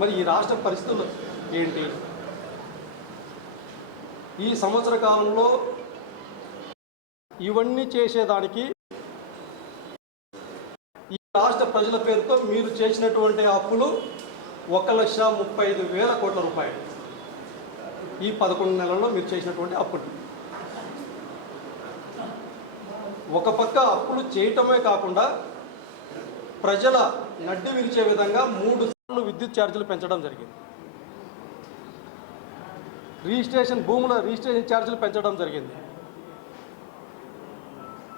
మరి ఈ రాష్ట్ర పరిస్థితులు ఏంటి? ఈ సంవత్సర కాలంలో ఇవన్నీ చేసేదానికి ఈ రాష్ట్ర ప్రజల పేరుతో మీరు చేసినటువంటి అప్పులు 1,35,000 కోట్ల రూపాయలు. ఈ 11 నెలల్లో మీరు చేసినటువంటి అప్పులు. ఒక పక్క అప్పులు చేయటమే కాకుండా ప్రజల నడ్డి విరిచే విధంగా 3 సార్లు విద్యుత్ ఛార్జీలు పెంచడం జరిగింది. భూముల రిజిస్ట్రేషన్ ఛార్జీలు పెంచడం జరిగింది.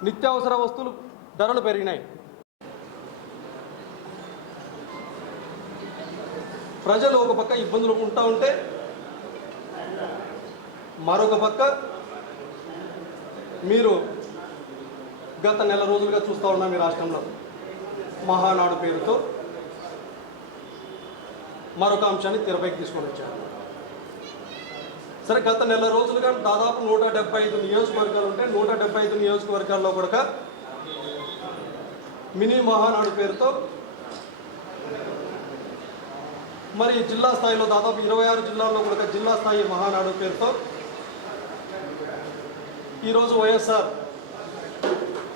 నిత్యావసర వస్తువులు ధరలు పెరిగినాయి. ప్రజలు ఒక పక్క ఇబ్బందులు ఉంటా ఉంటే మరొక పక్క మీరు గత నెల రోజులుగా చూస్తూ ఉన్నాం ఈ రాష్ట్రంలో మహానాడు పేరుతో మరొక అంశాన్ని తెరపైకి తీసుకొని వచ్చారు. సరే, గత నెల రోజులుగా దాదాపు 175 నియోజకవర్గాలు ఉంటే 175 నియోజకవర్గాల్లో కూడా మినీ మహానాడు పేరుతో మరి జిల్లా స్థాయిలో దాదాపు 26 జిల్లాల్లో కూడా జిల్లా స్థాయి మహానాడు పేరుతో ఈరోజు వైఎస్ఆర్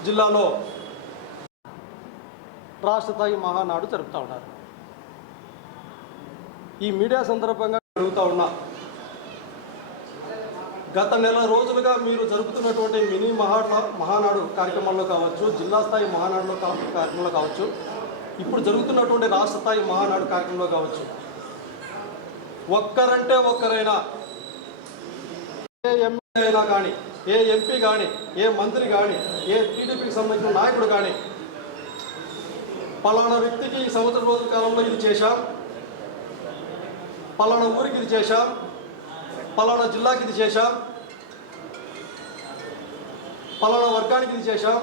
జిల్లాలో రాష్ట్ర స్థాయి మహానాడు జరుపుతూ ఉన్నారు. ఈ మీడియా సందర్భంగా జరుగుతూ ఉన్నా గత నెల రోజులుగా మీరు జరుపుతున్నటువంటి మినీ మహానాడు కార్యక్రమాల్లో కావచ్చు, జిల్లా స్థాయి మహానాడులో కార్యక్రమంలో కావచ్చు, ఇప్పుడు జరుగుతున్నటువంటి రాష్ట్ర స్థాయి మహానాడు కార్యక్రమంలో కావచ్చు, ఒక్కరంటే ఒక్కరైనా ఏ ఎమ్మెల్యే అయినా కానీ, ఏ ఎంపీ కానీ, ఏ మంత్రి కానీ, ఏ టీడీపీకి సంబంధించిన నాయకుడు కానీ పలానా వ్యక్తికి ఈ సంవత్సర రోజుల కాలంలో ఇది చేశాం, పలానా ఊరికి ఇది చేశాం, పలానా జిల్లాకి ఇది చేశాం, పలానా వర్గానికి ఇది చేశాం,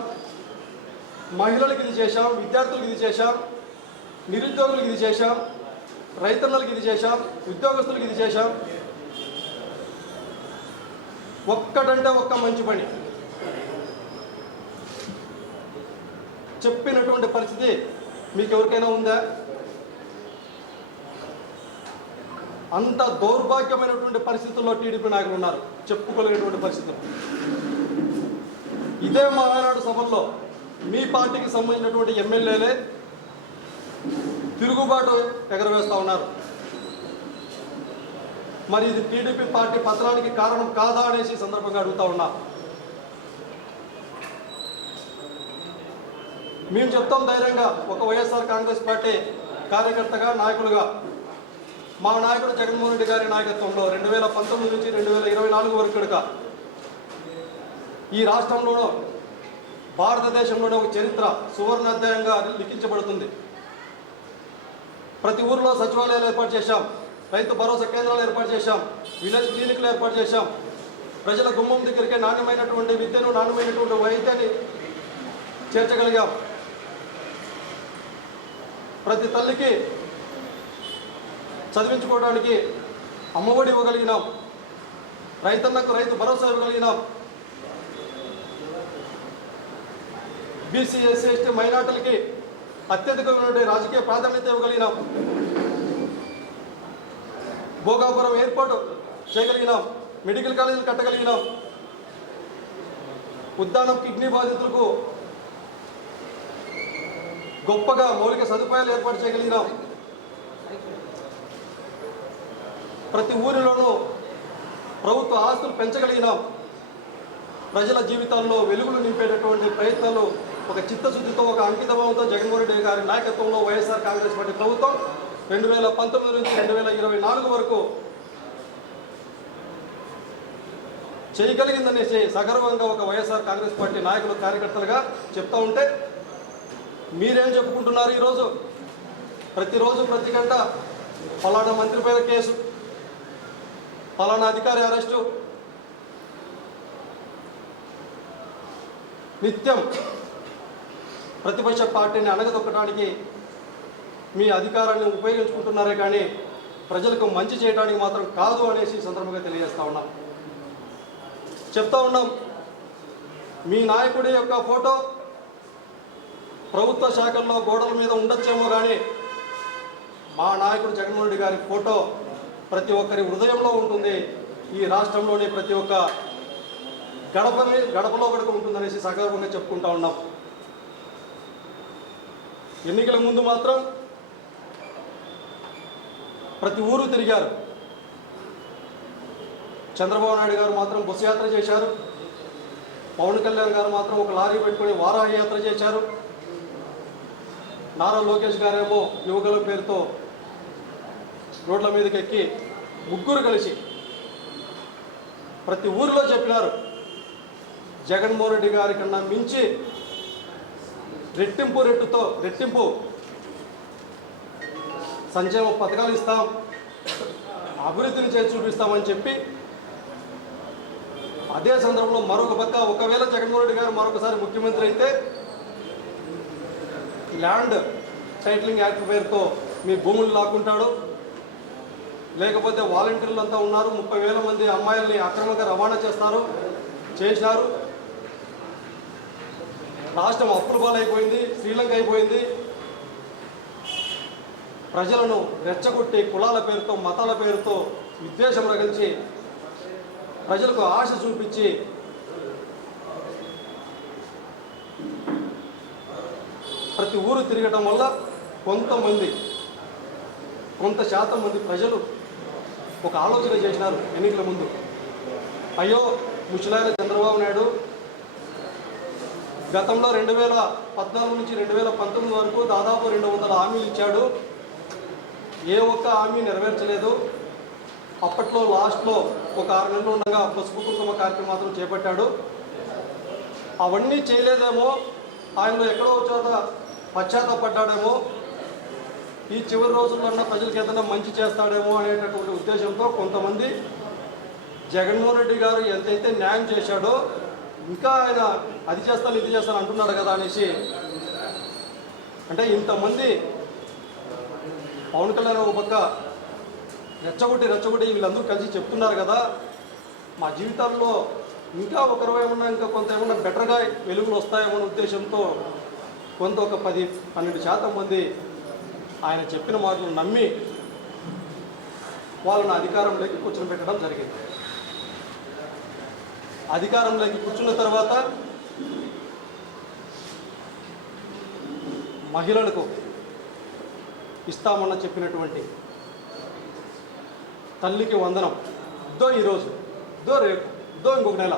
మహిళలకు ఇది చేశాం, విద్యార్థులకు ఇది చేశాం, నిరుద్యోగులకు ఇది చేశాం, రైతన్నలకు ఇది చేశాం, ఉద్యోగస్తులకు ఇది చేశాం. ఒక్కటంటే ఒక్క మంచి పని చెప్పినటువంటి పరిస్థితి మీకు ఎవరికైనా ఉందా? అంత దౌర్భాగ్యమైనటువంటి పరిస్థితుల్లో టీడీపీ నాయకులు ఉన్నారు, చెప్పుకోలేనటువంటి పరిస్థితులు. ఇదే మహానాడు సభల్లో మీ పార్టీకి సంబంధించినటువంటి ఎమ్మెల్యేలే తిరుగుబాటు ఎగరవేస్తూ ఉన్నారు. మరి ఇది టీడీపీ పార్టీ పతనానికి కారణం కాదా అనేసి సందర్భంగా అడుగుతా ఉన్నా. మేము చెప్తాం ధైర్యంగా, ఒక వైఎస్ఆర్ కాంగ్రెస్ పార్టీ కార్యకర్తగా, నాయకులుగా, మా నాయకుడు జగన్మోహన్ రెడ్డి గారి నాయకత్వంలో 2019 నుంచి 2024 వరకు కనుక ఈ రాష్ట్రంలోనూ భారతదేశంలోనే ఒక చరిత్ర సువర్ణ అధ్యాయంగా లిఖించబడుతుంది. ప్రతి ఊరిలో సచివాలయాలు ఏర్పాటు చేశాం, రైతు భరోసా కేంద్రాలు ఏర్పాటు చేశాం, విలేజ్ క్లినిక్లు ఏర్పాటు చేశాం, ప్రజల గుమ్మం దగ్గరికే నాణ్యమైనటువంటి విద్యను, నాణ్యమైనటువంటి వైద్యాన్ని చేర్చగలిగాం. ప్రతి తల్లికి చదివించుకోవడానికి అమ్మఒడి ఇవ్వగలిగినాం, రైతన్నకు Rythu Bharosa ఇవ్వగలిగినాం, BC, SC, ST, మైనార్టీలకి అత్యధికమైనటువంటి రాజకీయ ప్రాధాన్యత ఇవ్వగలిగినాం, భోగాపురం ఎయిర్పోర్ట్ చేయగలిగినాం, మెడికల్ కాలేజీలు కట్టగలిగినాం, ఉద్దానం కిడ్నీ బాధితులకు గొప్పగా మౌలిక సదుపాయాలు ఏర్పాటు చేయగలిగినాం. ప్రతి ఊరిలోనూ ప్రభుత్వ ఆస్తులు పెంచగలిగినాం. ప్రజల జీవితాల్లో వెలుగులు నింపేటటువంటి ప్రయత్నాలు ఒక చిత్తశుద్ధితో, ఒక అంకితభావంతో జగన్మోహన్ రెడ్డి గారి నాయకత్వంలో వైఎస్ఆర్ కాంగ్రెస్ పార్టీ ప్రభుత్వం 2019 నుంచి 2024 వరకు చేయగలిగిందనేసి సగర్వంగా ఒక వైఎస్ఆర్ కాంగ్రెస్ పార్టీ నాయకులు, కార్యకర్తలుగా చెప్తా ఉంటే మీరేం చెప్పుకుంటున్నారు? ఈరోజు ప్రతిరోజు ప్రతి గంట ఫలానా మంత్రి పైన కేసు, ఫలానా అధికారి అరెస్టు, నిత్యం ప్రతిపక్ష పార్టీని అణగదొక్కడానికి మీ అధికారాన్ని ఉపయోగించుకుంటున్నారే కానీ ప్రజలకు మంచి చేయడానికి మాత్రం కాదు అనేసి సందర్భంగా తెలియజేస్తా ఉన్నాం. చెప్తా ఉన్నాం, మీ నాయకుడి యొక్క ఫోటో ప్రభుత్వ శాఖల్లో గోడల మీద ఉండొచ్చేమో కానీ మా నాయకుడు జగన్మోహన్ రెడ్డి గారి ఫోటో ప్రతి ఒక్కరి హృదయంలో ఉంటుంది. ఈ రాష్ట్రంలోని ప్రతి ఒక్క గడపలో గడప ఉంటుందనేసి సగర్వంగా చెప్పుకుంటా ఉన్నాం. ఎన్నికల ముందు మాత్రం ప్రతి ఊరు తిరిగారు. చంద్రబాబు నాయుడు గారు మాత్రం బస్సు యాత్ర చేశారు. పవన్ కళ్యాణ్ గారు మాత్రం ఒక లారీ పెట్టుకొని వారాహి యాత్ర చేశారు. నారా లోకేష్ గారేమో యువకుల పేరుతో రోడ్ల మీదకి ఎక్కి ముగ్గురు కలిసి ప్రతి ఊరిలో చెప్పినారు, జగన్మోహన్ రెడ్డి గారి కన్నా మించి రెట్టింపు సంక్షేమ పథకాలు ఇస్తాం, అభివృద్ధిని చేసి చూపిస్తామని చెప్పి అదే సందర్భంలో మరొక పక్క ఒకవేళ జగన్మోహన్ రెడ్డి గారు మరొకసారి ముఖ్యమంత్రి అయితే ల్యాండ్ టైటిలింగ్ యాక్ట్ పేరుతో మీ భూములు లాక్కుంటాడు, లేకపోతే వాలంటీర్లు అంతా ఉన్నారు, 30,000 మంది అమ్మాయిల్ని అక్రమంగా రవాణా చేసినారు. రాష్ట్రం అప్పుల పాలైపోయింది, శ్రీలంక అయిపోయింది. ప్రజలను రెచ్చగొట్టి కులాల పేరుతో మతాల పేరుతో విద్వేషం రగిల్చి ప్రజలకు ఆశ చూపించి ప్రతి ఊరు తిరగటం వల్ల కొంత శాతం మంది ప్రజలు ఒక ఆలోచన చేసినారు ఎన్నికల ముందు. అయ్యో ముసలాయన చంద్రబాబు నాయుడు గతంలో 2014 నుంచి 2019 వరకు దాదాపు 200 హామీలు ఇచ్చాడు, ఏ ఒక్క హామీ నెరవేర్చలేదు. అప్పట్లో లాస్ట్లో ఒక 6 నెలలు ఉండగా పసుపు కుంకుమ కార్యక్రమం మాత్రం చేపట్టాడు. అవన్నీ చేయలేదేమో, ఆయనలో ఎక్కడో చోట పశ్చాత్తాపడ్డాడేమో, ఈ చివరి రోజుల్లో ప్రజలకు ఏదైనా మంచి చేస్తాడేమో అనేటటువంటి ఉద్దేశంతో కొంతమంది జగన్మోహన్ రెడ్డి గారు ఎంతైతే న్యాయం చేశాడో ఇంకా ఆయన అది చేస్తాను ఇది చేస్తాను అంటున్నాడు కదా అనేసి, అంటే ఇంతమంది పవన్ కళ్యాణ్ ఒక పక్క రెచ్చగొట్టి వీళ్ళందరూ కలిసి చెప్తున్నారు కదా, మా జీవితాల్లో ఇంకా ఒకరు ఏమన్నా ఇంకా కొంత ఏమన్నా బెటర్గా వెలుగులు వస్తాయేమో అనే ఉద్దేశంతో ఒక 10-12% మంది ఆయన చెప్పిన మాటలు నమ్మి వాళ్ళని అధికారంలోకి కూర్చోబెట్టడం జరిగింది. అధికారంలోకి కూర్చున్న తర్వాత మహిళలకు ఇస్తామన్న చెప్పినటువంటి తల్లికి వందనం ఈరోజు రేపు ఇంకొక నెల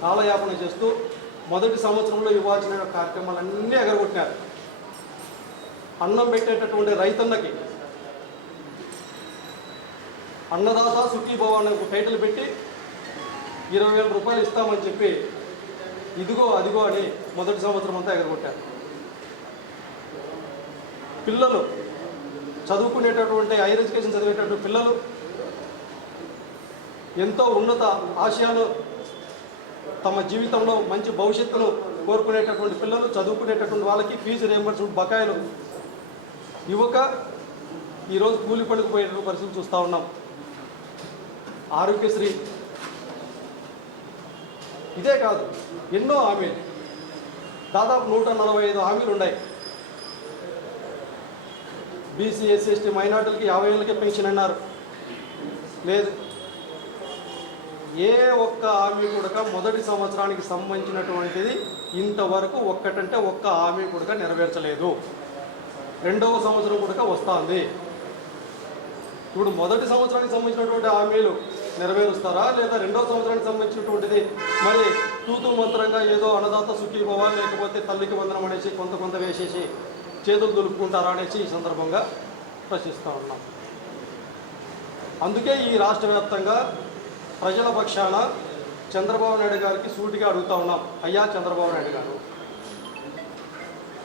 కాలయాపన చేస్తూ మొదటి సంవత్సరంలో ఇవ్వాల్సిన కార్యక్రమాలన్నీ ఎగరగొట్టినారు. అన్నం పెట్టేటటువంటి రైతన్నకి అన్నదాత సుఖీభవ అనే ఒక టైటిల్ పెట్టి 20,000 రూపాయలు ఇస్తామని చెప్పి ఇదిగో అదిగో అని మొదటి సంవత్సరం అంతా ఎగరగొట్టారు. పిల్లలు చదువుకునేటటువంటి హైయర్ ఎడ్యుకేషన్ చదివేటటువంటి పిల్లలు ఎంతో ఉన్నత ఆశయాలు, తమ జీవితంలో మంచి భవిష్యత్తును కోరుకునేటటువంటి పిల్లలు, చదువుకునేటటువంటి వాళ్ళకి ఫీజు రియంబర్స్మెంట్ బకాయిలు ఇవ్వక ఈరోజు కూలి పనికి పోయేటువంటి పరిస్థితులు చూస్తూ ఉన్నాం. ఆరోగ్యశ్రీ ఇదే కాదు, ఎన్నో హామీలు, దాదాపు 145 హామీలు ఉన్నాయి. బీసీ ఎస్సీ ఎస్టీ మైనార్టీలకి 50,000కే పెన్షన్ అన్నారు, లేదు. ఏ ఒక్క హామీ కూడా మొదటి సంవత్సరానికి సంబంధించినటువంటిది ఇంతవరకు ఒక్క హామీ కూడా నెరవేర్చలేదు. రెండవ సంవత్సరం కూడా వస్తుంది. ఇప్పుడు మొదటి సంవత్సరానికి సంబంధించినటువంటి హామీలు నెరవేరుస్తారా, లేదా రెండవ సంవత్సరానికి సంబంధించినటువంటిది మరి తూతూ మంత్రంగా ఏదో అన్నదాత సుఖీభవ లేకపోతే తల్లికి వందనం అనేసి కొంత వేసేసి చేతులు దులుపుకుంటారా అనేసి ఈ సందర్భంగా ప్రశ్నిస్తూ ఉన్నాం. అందుకే ఈ రాష్ట్ర వ్యాప్తంగా ప్రజల పక్షాన చంద్రబాబు నాయుడు గారికి సూటిగా అడుగుతూ ఉన్నాం. అయ్యా చంద్రబాబు నాయుడు గారు,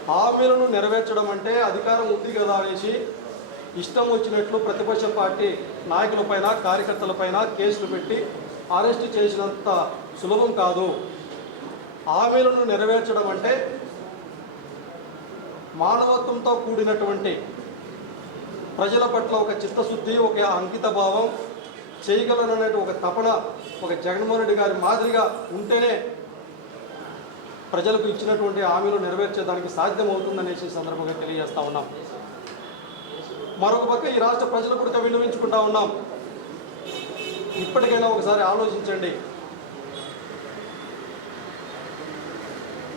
హామీలను నెరవేర్చడం అంటే అధికారం ఉంది కదా అనేసి ఇష్టం వచ్చినట్లు ప్రతిపక్ష పార్టీ నాయకులపైన కార్యకర్తలపైన కేసులు పెట్టి అరెస్ట్ చేసినంత సులభం కాదు. హామీలను నెరవేర్చడం అంటే మానవత్వంతో కూడినటువంటి ప్రజల పట్ల ఒక చిత్తశుద్ధి, ఒక అంకిత భావం, చేయగలననే ఒక తపన ఒక జగన్మోహన్ రెడ్డి గారి మాదిరిగా ఉంటేనే ప్రజలకు ఇచ్చినటువంటి హామీలు నెరవేర్చేదానికి సాధ్యమవుతుందనేసి సందర్భంగా తెలియజేస్తా ఉన్నాం. మరొక పక్క ఈ రాష్ట్ర ప్రజలు కూడా విన్నవించుకుంటా ఉన్నాం. ఇప్పటికైనా ఒకసారి ఆలోచించండి.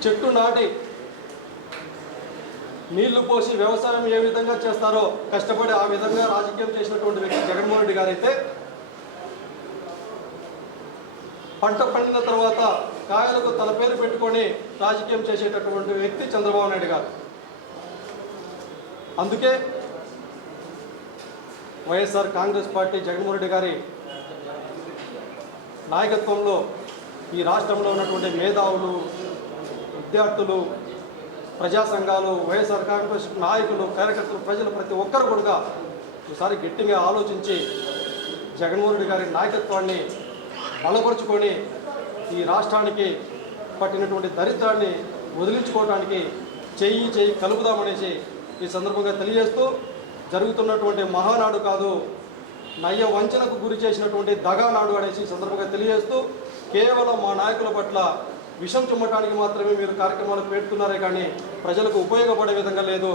చెట్టు నాటి నీళ్లు పోసి వ్యవసాయం ఏ విధంగా చేస్తారో కష్టపడి ఆ విధంగా రాజకీయం చేసినటువంటి వ్యక్తి జగన్మోహన్ రెడ్డి గారు అయితే, పంట పండిన తర్వాత కాయలకు తన పేరు పెట్టుకొని రాజకీయం చేసేటటువంటి వ్యక్తి చంద్రబాబు నాయుడు గారు. అందుకే వైఎస్ఆర్ కాంగ్రెస్ పార్టీ జగన్మోహన్ రెడ్డి గారి నాయకత్వంలో ఈ రాష్ట్రంలో ఉన్నటువంటి మేధావులు, విద్యార్థులు, ప్రజా సంఘాలు, వైఎస్ఆర్ కాంగ్రెస్ నాయకులు, కార్యకర్తలు, ప్రజలు ప్రతి ఒక్కరు కూడా ఒకసారి గట్టిగా ఆలోచించి జగన్మోహన్ రెడ్డి గారి నాయకత్వాన్ని బలపరుచుకొని ఈ రాష్ట్రానికి పట్టినటువంటి దరిద్రాన్ని వదిలించుకోవడానికి చెయ్యి కలుపుదామనేసి ఈ సందర్భంగా తెలియజేస్తూ, జరుగుతున్నటువంటి మహానాడు కాదు, నయ్య వంచనకు గురి చేసినటువంటి దగానాడు అనేసి సందర్భంగా తెలియజేస్తూ, కేవలం మా నాయకుల పట్ల విషం చుమ్మటానికి మాత్రమే మీరు కార్యక్రమాలు పెడుతున్నారే కానీ ప్రజలకు ఉపయోగపడే విధంగా లేదు.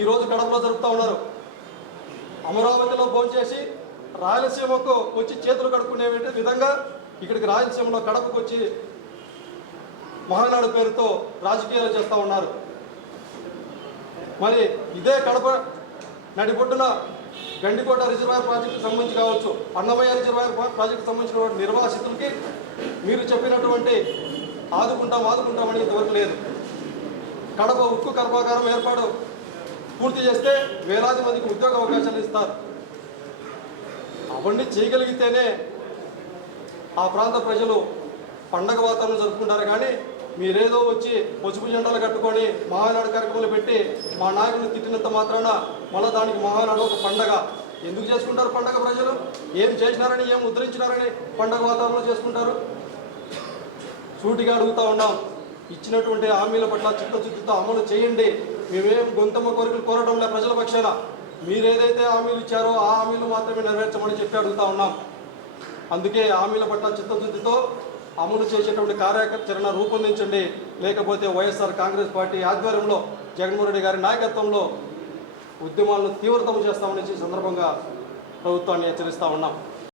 ఈరోజు కడపలో జరుపుతూ ఉన్నారు. అమరావతిలో భోంచేసి రాయలసీమకు వచ్చి చేతులు కడుక్కునే విధంగా ఇక్కడికి రాయలసీమలో కడపకు వచ్చి మహానాడు పేరుతో రాజకీయాలు చేస్తూ ఉన్నారు. మరి ఇదే కడప నడిబొడ్డున గండికోట రిజర్వాయర్ ప్రాజెక్టుకు సంబంధించి కావచ్చు, అన్నమయ్య రిజర్వాయర్ ప్రాజెక్టుకు సంబంధించిన నిర్వాసితులకి మీరు చెప్పినటువంటి ఆదుకుంటామని ఇంతవరకు లేదు. కడప ఉక్కు కర్మాగారం ఏర్పాటు పూర్తి చేస్తే వేలాది మందికి ఉద్యోగ అవకాశాలు ఇస్తారు. అవన్నీ చేయగలిగితేనే ఆ ప్రాంత ప్రజలు పండగ వాతావరణం జరుపుకుంటారు. కానీ మీరేదో వచ్చి పసుపు జెండాలు కట్టుకొని మహానాడు కార్యక్రమాలు పెట్టి మా నాయకుని తిట్టినంత మాత్రాన మళ్ళీ దానికి మహానాడు ఒక పండగ ఎందుకు చేసుకుంటారు? పండగ ప్రజలు ఏం చేసినారని, ఏం ఉద్ధరించినారని పండగ వాతావరణంలో చేసుకుంటారు? సూటిగా అడుగుతూ ఉన్నాం. ఇచ్చినటువంటి హామీల పట్ల చిత్తశుద్ధితో అమలు చేయండి. మేమేం గొంతమ్మ కోరికలు కోరడం లే ప్రజల పక్షాన. మీరేదైతే హామీలు ఇచ్చారో ఆ హామీలు మాత్రమే నెరవేర్చమని చెప్పి అడుగుతూ ఉన్నాం. అందుకే హామీల పట్ల చిత్తశుద్ధితో అమలు చేసేటువంటి కార్యాచరణ రూపొందించండి. లేకపోతే వైఎస్ఆర్ కాంగ్రెస్ పార్టీ ఆధ్వర్యంలో జగన్మోహన్ రెడ్డి గారి నాయకత్వంలో ఉద్యమాలను తీవ్రతరం చేస్తామని సందర్భంగా ప్రభుత్వాన్ని హెచ్చరిస్తూ ఉన్నాం.